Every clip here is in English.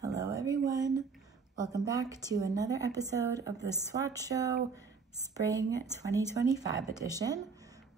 Hello everyone, welcome back to another episode of the Swatch Show Spring 2025 edition.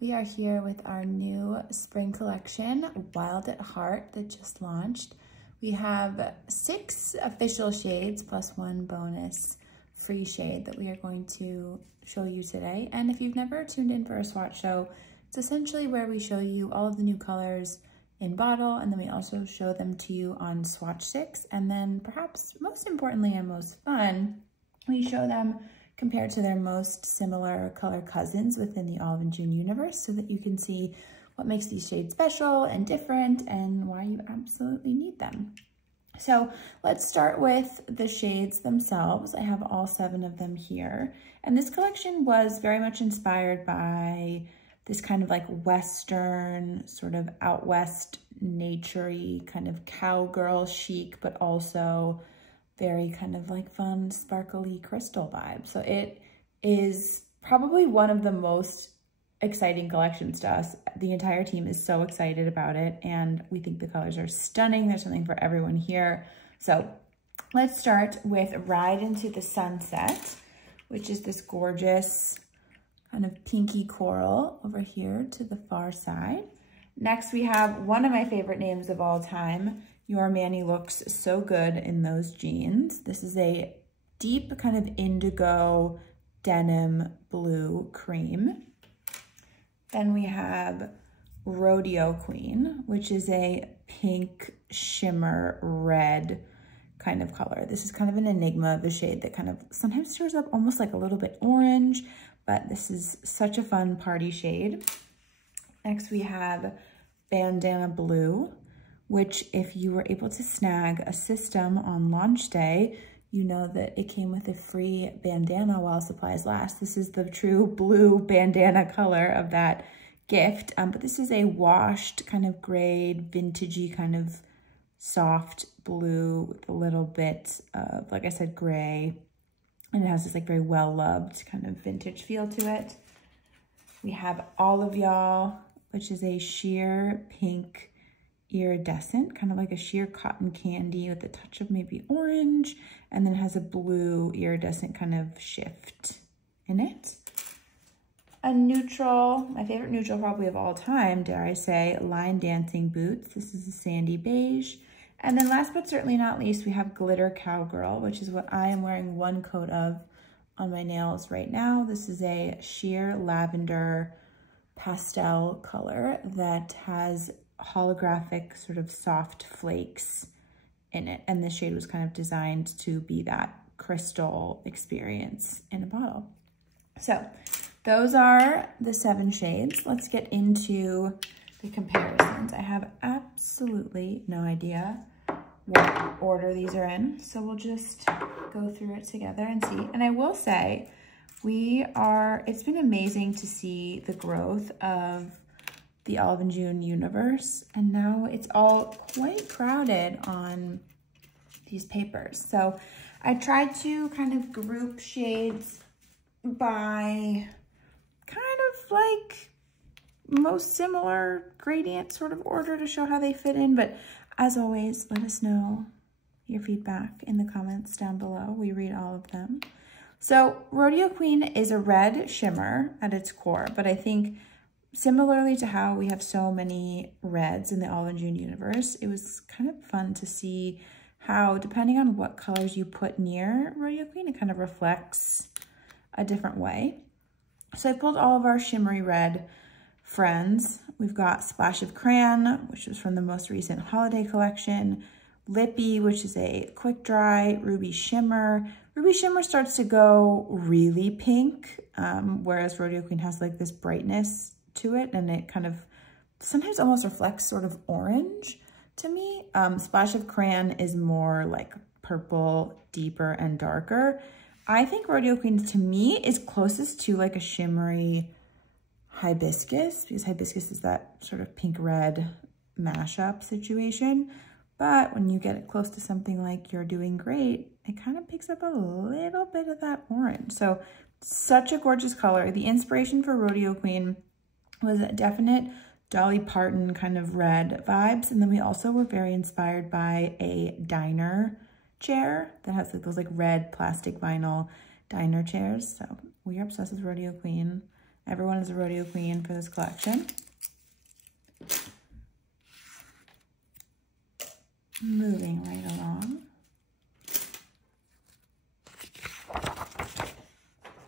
We are here with our new spring collection, Wild at Heart, that just launched. We have 6 official shades plus 1 bonus free shade that we are going to show you today. And if you've never tuned in for a Swatch show, it's essentially where we show you all of the new colors in bottle, and then we also show them to you on swatch sticks. And then perhaps most importantly and most fun, we show them compared to their most similar color cousins within the Olive and June universe so that you can see what makes these shades special and different and why you absolutely need them. So let's start with the shades themselves. I have all 7 of them here. And this collection was very much inspired by this kind of like Western, sort of out West, nature-y, kind of cowgirl chic, but also very kind of like fun, sparkly crystal vibe. So it is probably one of the most exciting collections to us. The entire team is so excited about it, and we think the colors are stunning. There's something for everyone here. So let's start with Ride Into the Sunset, which is this gorgeous kind of pinky coral over here to the far side. Next, we have one of my favorite names of all time. Your Manny looks so good in those jeans. This is a deep kind of indigo denim blue cream. Then we have Rodeo Queen, which is a pink shimmer red kind of color. This is kind of an enigma of a shade that kind of sometimes shows up almost like a little bit orange, but this is such a fun party shade. Next, we have Bandana Blue, which if you were able to snag a system on launch day, you know that it came with a free bandana while supplies last. This is the true blue bandana color of that gift, but this is a washed kind of grayed, vintagey kind of soft blue with a little bit of, like I said, gray. And it has this like very well-loved kind of vintage feel to it. We have All of Y'all, which is a sheer pink iridescent, kind of like a sheer cotton candy with a touch of maybe orange, and then has a blue iridescent kind of shift in it. A neutral, my favorite neutral probably of all time, dare I say, Line Dancing Boots. This is a sandy beige. And then last but certainly not least, we have Glitter Cowgirl, which is what I am wearing 1 coat of on my nails right now. This is a sheer lavender pastel color that has holographic sort of soft flakes in it. And this shade was kind of designed to be that crystal experience in a bottle. So those are the 7 shades. Let's get into the comparisons. I have absolutely no idea what order these are in, so we'll just go through it together and see. And I will say, it's been amazing to see the growth of the Olive and June universe, and now it's all quite crowded on these papers. So I tried to kind of group shades by kind of like most similar gradient sort of order to show how they fit in, but as always, let us know your feedback in the comments down below. We read all of them. So Rodeo Queen is a red shimmer at its core, but I think similarly to how we have so many reds in the Olive and June universe, it was kind of fun to see how, depending on what colors you put near Rodeo Queen, it kind of reflects a different way. So I pulled all of our shimmery red friends. We've got Splash of Crayon, which was from the most recent holiday collection, Lippy, which is a quick dry, Ruby Shimmer. Ruby Shimmer starts to go really pink, whereas Rodeo Queen has like this brightness to it, and it kind of sometimes almost reflects sort of orange to me. Splash of Crayon is more like purple, deeper and darker. I think Rodeo Queen to me is closest to like a shimmery Hibiscus, because Hibiscus is that sort of pink red mashup situation. But when you get it close to something like You're Doing Great, it kind of picks up a little bit of that orange. So such a gorgeous color. The inspiration for Rodeo Queen was a definite Dolly Parton kind of red vibes. And then we also were very inspired by a diner chair that has like those like red plastic vinyl diner chairs. So we are obsessed with Rodeo Queen. Everyone is a Rodeo Queen for this collection. Moving right along.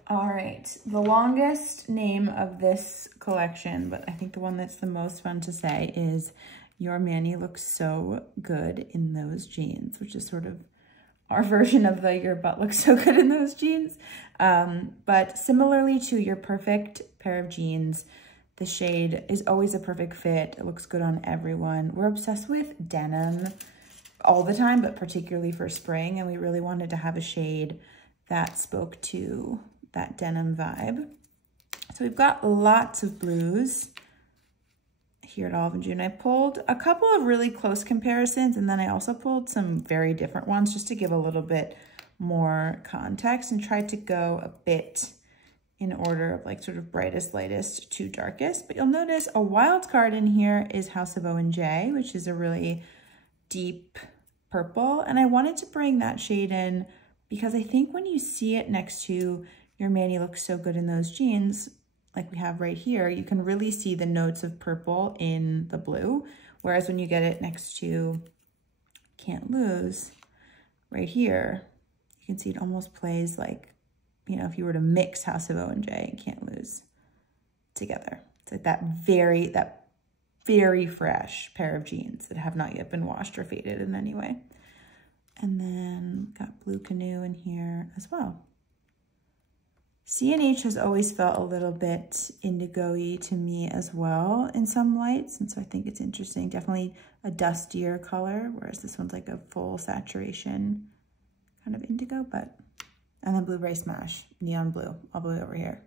All right, the longest name of this collection, but I think the one that's the most fun to say is Your Manny Looks So Good in Those Jeans, which is sort of our version of the Your Butt Looks So Good in Those Jeans. But similarly to Your Perfect Pair of Jeans, the shade is always a perfect fit. It looks good on everyone. We're obsessed with denim all the time, but particularly for spring, and we really wanted to have a shade that spoke to that denim vibe. So we've got lots of blues here at Olive and June. I pulled a couple of really close comparisons, and then I also pulled some very different ones just to give a little bit more context, and tried to go a bit in order of like sort of brightest, lightest to darkest. But you'll notice a wild card in here is House of O&J, which is a really deep purple. And I wanted to bring that shade in because I think when you see it next to Your Manny Looks So Good in Those Jeans, like we have right here, you can really see the notes of purple in the blue. Whereas when you get it next to Can't Lose, right here, you can see it almost plays like, you know, if you were to mix House of O&J and Can't Lose together. It's like that very fresh pair of jeans that have not yet been washed or faded in any way. And then got Blue Canoe in here as well. C&H has always felt a little bit indigo-y to me as well in some lights, and so I think it's interesting. Definitely a dustier color, whereas this one's like a full saturation kind of indigo, but, and then Blueberry Smash, neon blue, all the way over here.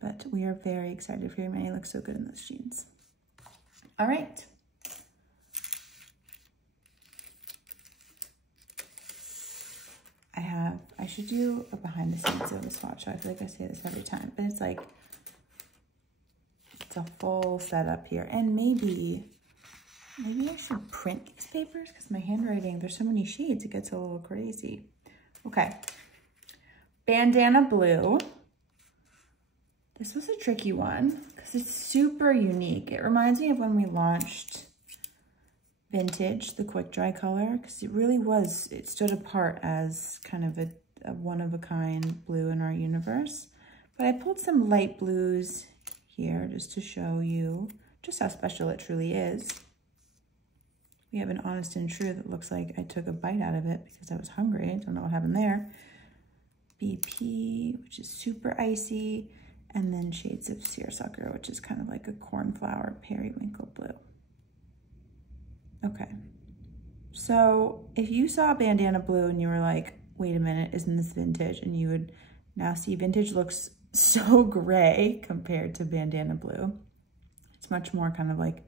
But we are very excited for Your Manny Looks So Good in Those Jeans. All right. I should do a behind the scenes of a swatch. So I feel like I say this every time, but it's like, it's a full setup here. And maybe I should print these papers because my handwriting, there's so many shades, it gets a little crazy. Okay. Bandana Blue. This was a tricky one because it's super unique. It reminds me of when we launched Vintage, the quick dry color, because it really was, it stood apart as kind of a one-of-a-kind blue in our universe. But I pulled some light blues here just to show you just how special it truly is. We have an Honest and True that looks like I took a bite out of it because I was hungry. I don't know what happened there. BP, which is super icy, and then shades of Seersucker, which is kind of like a cornflower periwinkle blue. Okay, so if you saw Bandana Blue and you were like, wait a minute, isn't this Vintage? And you would now see Vintage looks so gray compared to Bandana Blue. It's much more kind of like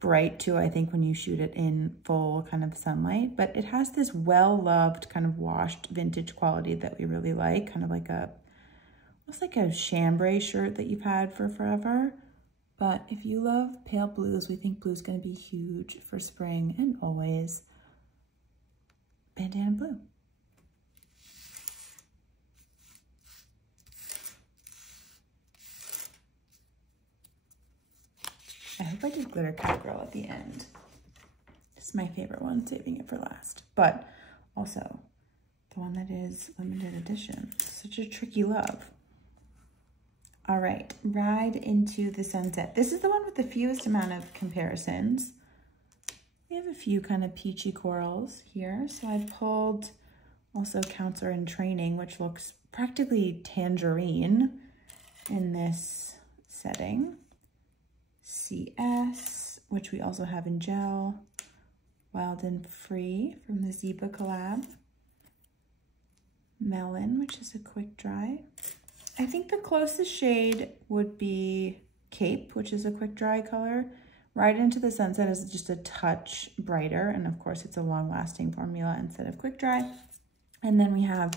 bright too, I think, when you shoot it in full kind of sunlight, but it has this well-loved kind of washed vintage quality that we really like, kind of like almost like a chambray shirt that you've had for forever. But if you love pale blues, we think blue's gonna be huge for spring and always. Bandana Blue. I hope I did Glitter Cowgirl at the end. This is my favorite one, saving it for last. But also the one that is limited edition. Such a tricky love. All right, Ride Into the Sunset. This is the one with the fewest amount of comparisons. We have a few kind of peachy corals here. So I've pulled also Counselor in Training, which looks practically tangerine in this setting. CS, which we also have in gel. Wild and Free from the Zeba collab. Melon, which is a quick dry. I think the closest shade would be Cape, which is a quick dry color. Ride Into the Sunset is just a touch brighter, and of course it's a long-lasting formula instead of quick dry. And then we have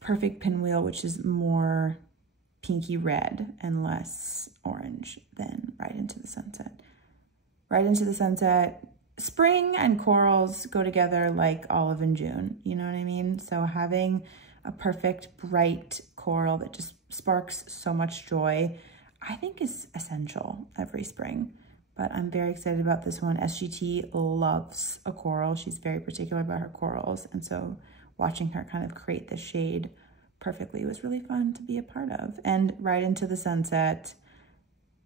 Perfect Pinwheel, which is more pinky red and less orange than Ride Into the Sunset. Ride Into the Sunset, spring and corals go together like olive and June, you know what I mean? So having a perfect bright coral that just sparks so much joy, I think is essential every spring. But I'm very excited about this one. SGT loves a coral. She's very particular about her corals. And so watching her kind of create this shade perfectly was really fun to be a part of. And right into the sunset,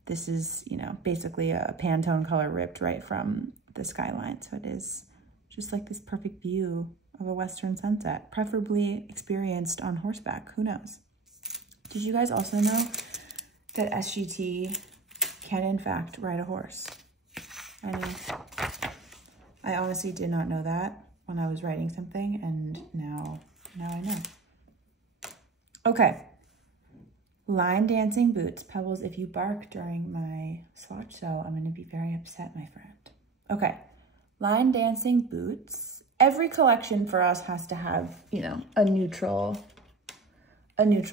this is, you know, basically a Pantone color ripped right from the skyline. So it is just like this perfect view of a Western sunset, preferably experienced on horseback. Who knows? Did you guys also know that SGT can in fact ride a horse? I mean, I honestly did not know that when I was writing something, and now I know. Okay, line dancing boots. Pebbles, if you bark during my swatch show, I'm gonna be very upset, my friend. Okay, line dancing boots. Every collection for us has to have, you know, a neutral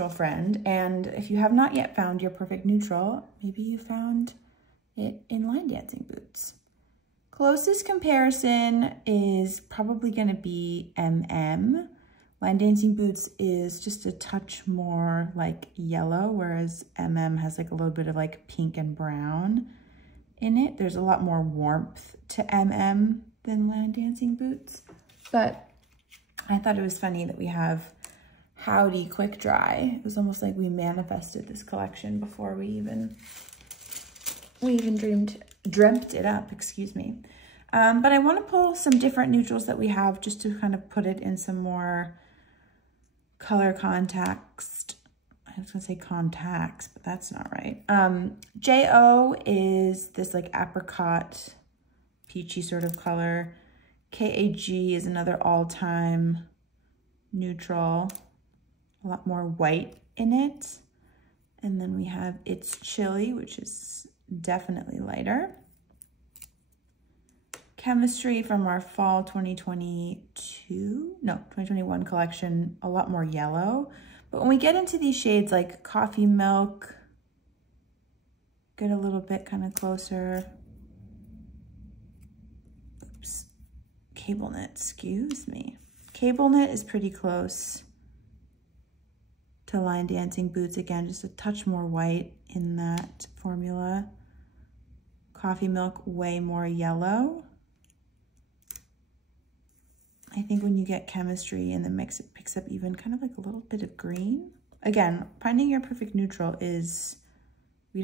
friend. And if you have not yet found your perfect neutral, maybe you found it in line dancing boots. Closest comparison is probably gonna be MM. Line dancing boots is just a touch more like yellow, whereas MM has like a little bit of like pink and brown in it. There's a lot more warmth to MM than line dancing boots. But I thought it was funny that we have Howdy Quick Dry. It was almost like we manifested this collection before we even dreamt it up, excuse me. But I want to pull some different neutrals that we have just to kind of put it in some more color context. I was gonna say contacts, but that's not right. JO is this like apricot, peachy sort of color. KAG is another all-time neutral, a lot more white in it. And then we have It's Chilly, which is definitely lighter. Chemistry from our fall 2021 collection, a lot more yellow. But when we get into these shades like Coffee Milk, get a little bit kind of closer. Oops, Cable Knit, excuse me. Cable Knit is pretty close to line dancing boots. Again, just a touch more white in that formula. Coffee Milk, way more yellow. I think when you get Chemistry in the mix, it picks up even kind of like a little bit of green. Again, finding your perfect neutral is, we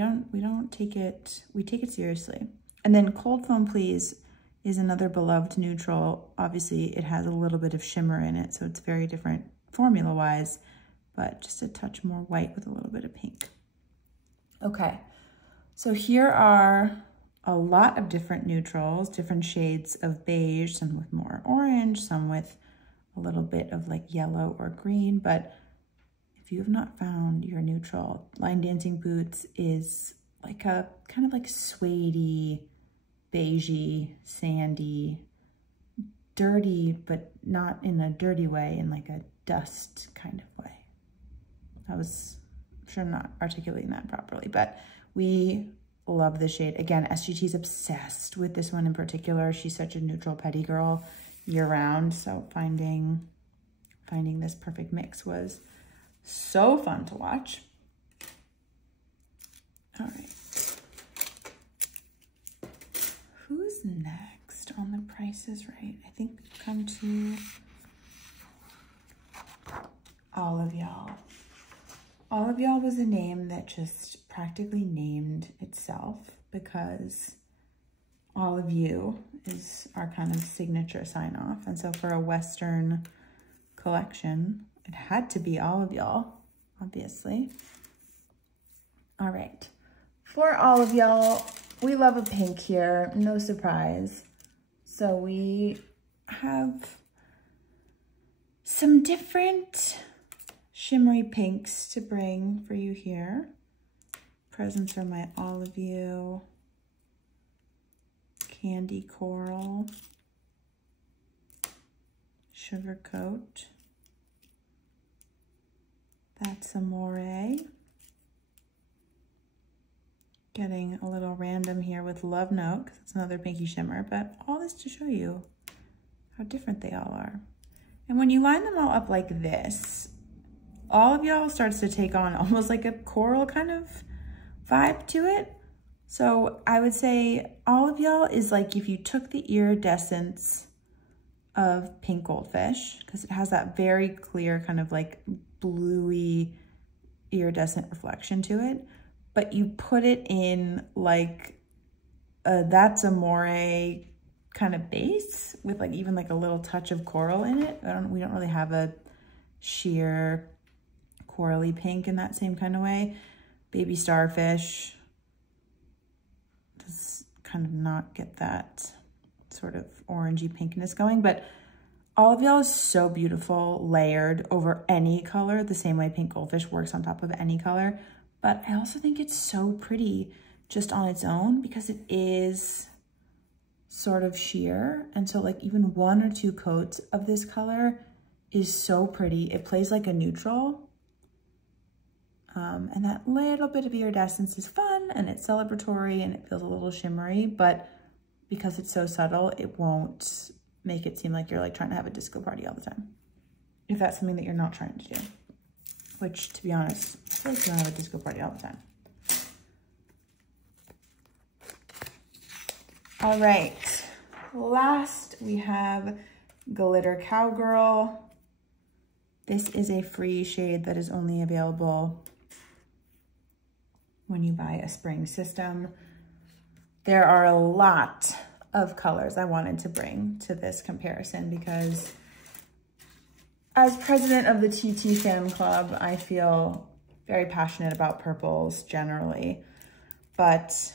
take it seriously. And then Cold Foam Please is another beloved neutral. Obviously it has a little bit of shimmer in it, so it's very different formula wise, but just a touch more white with a little bit of pink. Okay, so here are a lot of different neutrals, different shades of beige, some with more orange, some with a little bit of like yellow or green. But if you have not found your neutral, Line Dancing Boots is like a kind of like suede-y, beigey, sandy, dirty, but not in a dirty way, in like a dust kind of way. I'm sure I'm not articulating that properly, but we love the shade. Again, SGT's obsessed with this one in particular. She's such a neutral petty girl year round. So finding this perfect mix was so fun to watch. All right. Who's next on the Price is Right? I think we've come to All of Y'all. All of Y'all was a name that just practically named itself because all of you is our kind of signature sign off. And so for a Western collection, it had to be All of Y'all, obviously. All right, for All of Y'all, we love a pink here, no surprise. So we have some different shimmery pinks to bring for you here. Presents from my All of You, Candy Coral, Sugar Coat, That's Amore, getting a little random here with Love Note, because it's another pinky shimmer, but all this to show you how different they all are. And when you line them all up like this, all of y'all starts to take on almost like a coral kind of vibe to it. So I would say all of y'all is like if you took the iridescence of Pink Goldfish, because it has that very clear kind of like bluey iridescent reflection to it, but you put it in like That's Amore kind of base with like even like a little touch of coral in it. We don't really have a sheer corally pink in that same kind of way. Baby Starfish does kind of not get that sort of orangey pinkness going, but all of y'all is so beautiful, layered over any color, the same way Pink Goldfish works on top of any color. But I also think it's so pretty just on its own because it is sort of sheer. And so like even 1 or 2 coats of this color is so pretty. It plays like a neutral. And that little bit of iridescence is fun and it's celebratory and it feels a little shimmery, but because it's so subtle, it won't make it seem like you're like trying to have a disco party all the time. If that's something that you're not trying to do, which to be honest, I feel like you don't have a disco party all the time. All right, last we have Glitter Cowgirl. This is a free shade that is only available when you buy a spring system. There are a lot of colors I wanted to bring to this comparison because as president of the TT fan club, I feel very passionate about purples generally, but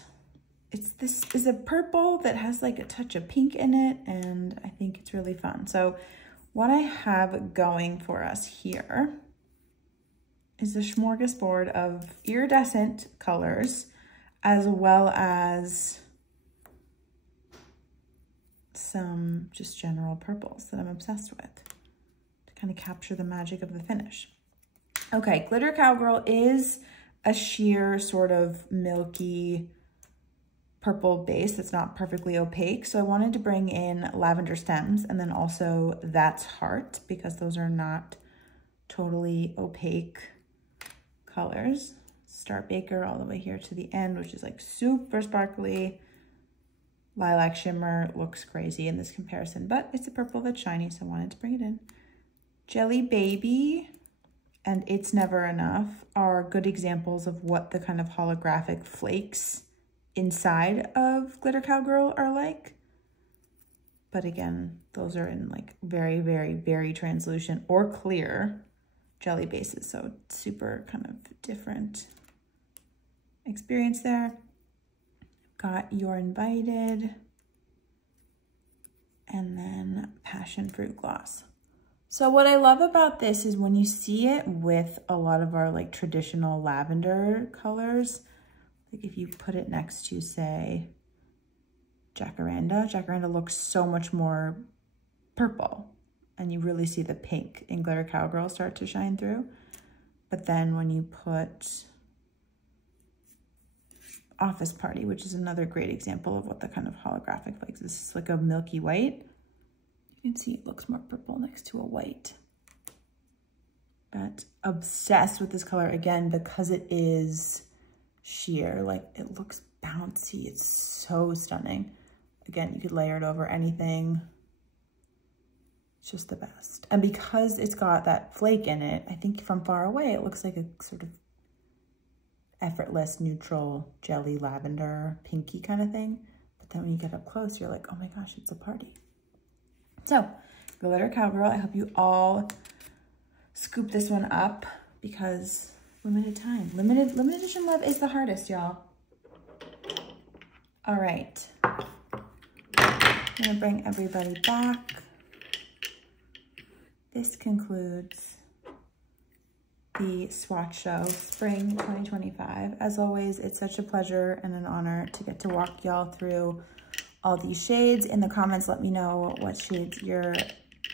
this is a purple that has like a touch of pink in it, and I think it's really fun. So what I have going for us here is a smorgasbord of iridescent colors as well as some just general purples that I'm obsessed with to kind of capture the magic of the finish. Okay, Glitter Cowgirl is a sheer sort of milky purple base that's not perfectly opaque. So I wanted to bring in Lavender Stems and then also That's Heart because those are not totally opaque colors. Start Baker all the way here to the end, which is like super sparkly. Lilac Shimmer looks crazy in this comparison, but it's a purple that's shiny, so I wanted to bring it in. Jelly Baby and It's Never Enough are good examples of what the kind of holographic flakes inside of Glitter Cowgirl are like. But again, those are in like very, very, very translucent or clear jelly bases, so super kind of different experience there. Got You're Invited, and then Passion Fruit Gloss. So what I love about this is when you see it with a lot of our like traditional lavender colors, like if you put it next to say Jacaranda looks so much more purple, and you really see the pink in Glitter Cowgirl start to shine through. But then when you put Office Party, which is another great example of what the kind of holographic like, this is like a milky white. You can see it looks more purple next to a white. But obsessed with this color again because it is sheer, like it looks bouncy. It's so stunning. Again, you could layer it over anything. It's just the best. And because it's got that flake in it, I think from far away, it looks like a sort of effortless, neutral, jelly, lavender, pinky kind of thing. But then when you get up close, you're like, oh my gosh, it's a party. So, Glitter Cowgirl, I hope you all scoop this one up because limited time. Limited edition love is the hardest, y'all. All right. I'm gonna bring everybody back. This concludes the Swatch Show Spring 2025. As always, it's such a pleasure and an honor to get to walk y'all through all these shades. In the comments, let me know what shades you're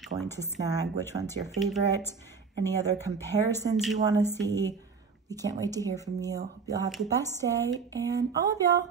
going to snag, which one's your favorite, any other comparisons you want to see, We can't wait to hear from you. Hope you'll have the best day, and all of y'all,